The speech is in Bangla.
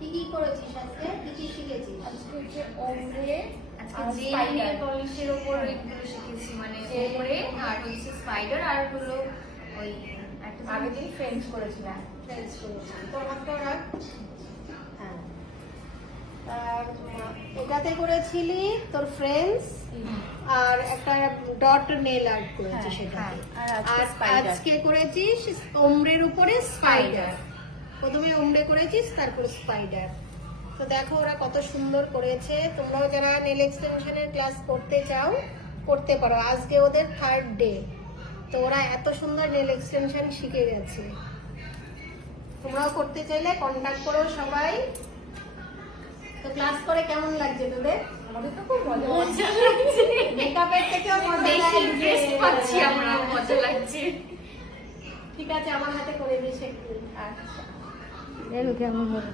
কি করেছিস আজকে? কি শিখেছিস? আজকে হচ্ছে ওমরে, আজকে জেল নেল পলিশের উপর এগুলো শিখেছি, মানে ওমরে আর হচ্ছে স্পাইডার আর হলো ওই একটা আগের দিন ফ্রেঞ্চ করেছিলাম। ফ্রেন্ডস করেছি। তোর হাতটা রাখ। হ্যাঁ। আর এটাতে করেছিলি তোর ফ্রেন্ডস আর একটা ডট নেল আর্ট করেছিস সেটাতে। আর আজকে করেছিস ওমরের উপরে স্পাইডার। প্রথমে ওমরে করেছিস, তারপর স্পাইডার। তো দেখো ওরা কত সুন্দর করেছে। তোমরাও যারা নেল এক্সটেনশনের ক্লাস করতে চাও করতে পারো। আজকে ওদের 3rd ডে। তো ওরা এত সুন্দর নেল এক্সটেনশন শিখে গেছে। তোমরাও করতে চাইলে কন্ট্যাক্ট করো সবাই। তো ক্লাস করে কেমন লাগছে তোদের? আমাদের তো খুব মজা লাগছে, মেকআপের থেকেও মজা বেশি লাগছে। ইন্টারেস্ট পাচ্ছি আমরা, মজা লাগছে। ঠিক আছে, আমার হাতে করে দিস একটু। আচ্ছা, কেমন হবে?